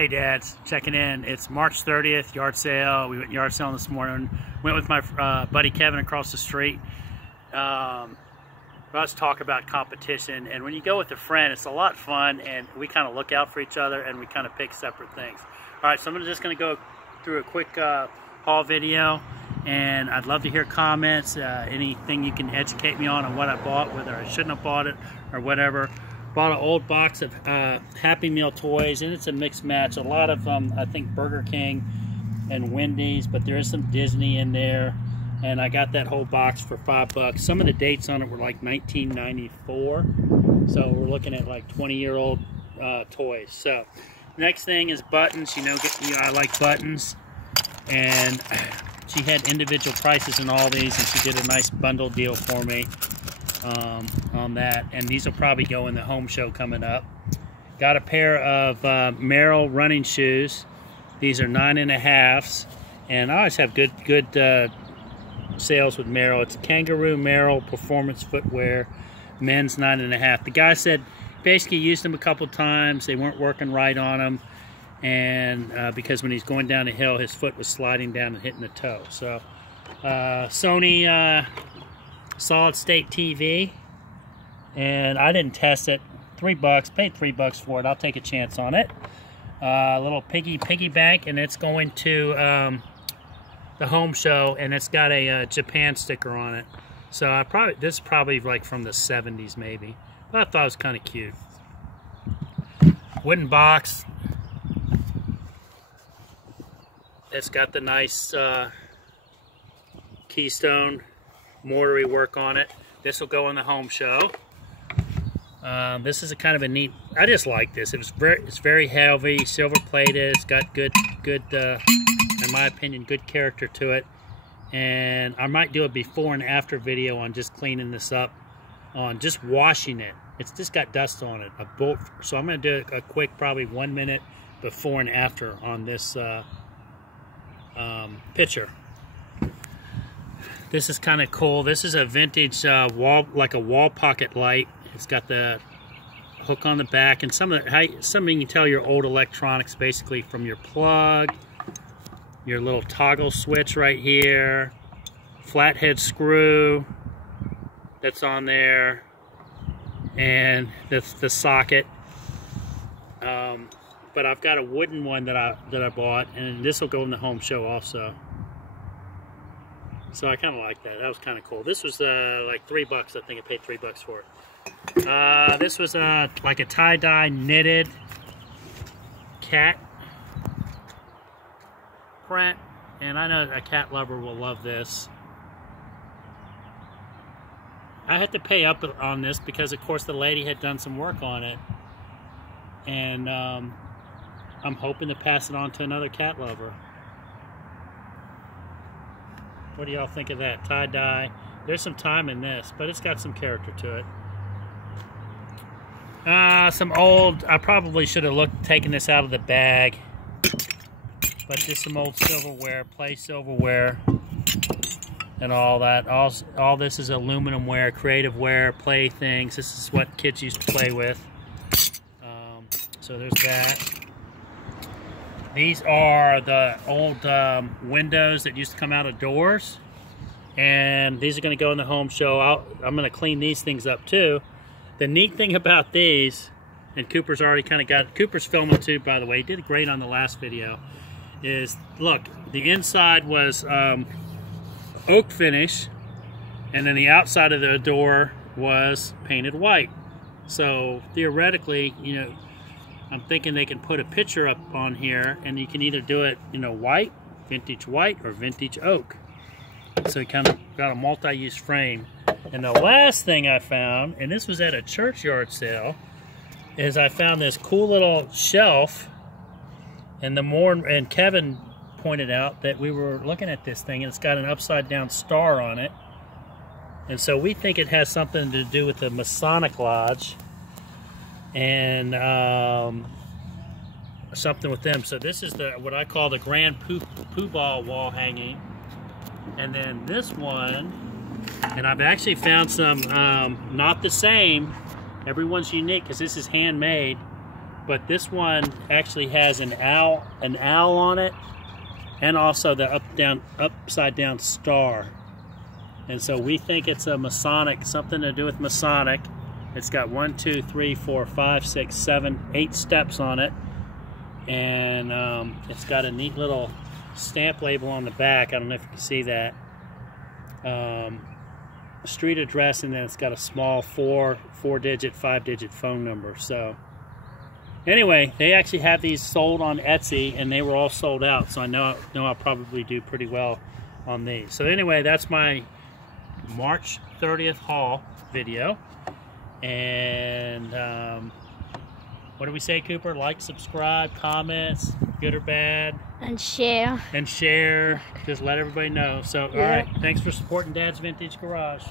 Hey dads, checking in. It's March 30th, yard sale. We went yard selling this morning. Went with my buddy Kevin across the street. Let's talk about competition. And when you go with a friend, it's a lot of fun, and we kind of look out for each other and we kind of pick separate things. All right, so I'm just going to go through a quick haul video, and I'd love to hear comments, anything you can educate me on what I bought, whether I shouldn't have bought it or whatever. Bought an old box of Happy Meal toys, and it's a mixed match. A lot of I think Burger King and Wendy's, but there is some Disney in there. And I got that whole box for $5. Some of the dates on it were like 1994, so we're looking at like 20-year-old toys. So next thing is buttons. You know, I like buttons, and she had individual prices in all these, and she did a nice bundle deal for me on that. And these will probably go in the home show coming up. Got a pair of Merrell running shoes. These are 9.5s, and I always have good sales with Merrell. It's Kangaroo Merrell performance footwear, men's 9.5. The guy said basically used them a couple times. They weren't working right on him, and because when he's going down the hill, his foot was sliding down and hitting the toe. So Sony solid state TV, and I didn't test it. $3, paid $3 for it. I'll take a chance on it. Little piggy bank, and it's going to the home show, and it's got a Japan sticker on it. So this is probably like from the 70s maybe. But I thought it was kind of cute. Wooden box. It's got the nice keystone mortary work on it. This will go in the home show. This is a kind of a neat. I just like this. It's very heavy, silver plated. It's got good, in my opinion, good character to it. And I might do a before and after video on just cleaning this up, on just washing it. It's just got dust on it. So I'm going to do a quick, probably 1 minute before and after on this picture. This is kind of cool. This is a vintage like a wall pocket light. It's got the hook on the back, and some you can tell your old electronics basically from your plug, your little toggle switch right here, flathead screw that's on there, and that's the socket. But I've got a wooden one that I bought, and this will go in the home show also. So I kind of like that. That was kind of cool. This was like $3. I think I paid $3 for it. This was like a tie-dye knitted cat print, and I know a cat lover will love this. I had to pay up on this because, of course, the lady had done some work on it, and I'm hoping to pass it on to another cat lover. What do y'all think of that? Tie-dye. There's some time in this, but it's got some character to it. Some old, I probably should have taken this out of the bag, but just some old silverware, play silverware, and all that. All this is aluminum ware, creative ware, play things. This is what kids used to play with. So there's that. These are the old windows that used to come out of doors, and these are going to go in the home show. I'm going to clean these things up too. The neat thing about these, and Cooper's already kind of got, Cooper's filming too, by the way, he did great on the last video, is look, the inside was oak finish, and then the outside of the door was painted white. So theoretically, you know, I'm thinking they can put a picture up on here, and you can either do it, you know, white, or vintage oak. So you kind of got a multi-use frame. And the last thing I found, and this was at a church yard sale, is I found this cool little shelf. And Kevin pointed out that we were looking at this thing, and it's got an upside-down star on it. And so we think it has something to do with the Masonic Lodge, and something with them. So this is what I call the Grand Poobah wall hanging. And then this one, and I've actually found some not the same. Everyone's unique because this is handmade. but this one actually has an owl on it, and also the upside down star. And so we think it's a Masonic, something to do with Masonic. It's got 1, 2, 3, 4, 5, 6, 7, 8 steps on it, and it's got a neat little stamp label on the back. I don't know if you can see that. Street address, and then it's got a small 4-digit, 5-digit phone number. So anyway, they actually have these sold on Etsy, and they were all sold out. So I know I'll probably do pretty well on these. So anyway, that's my March 30th haul video. And what do we say, Cooper? Like, subscribe, comments, good or bad, and share. And share. Just let everybody know. So, all right. Thanks for supporting Dad's Vintage Garage.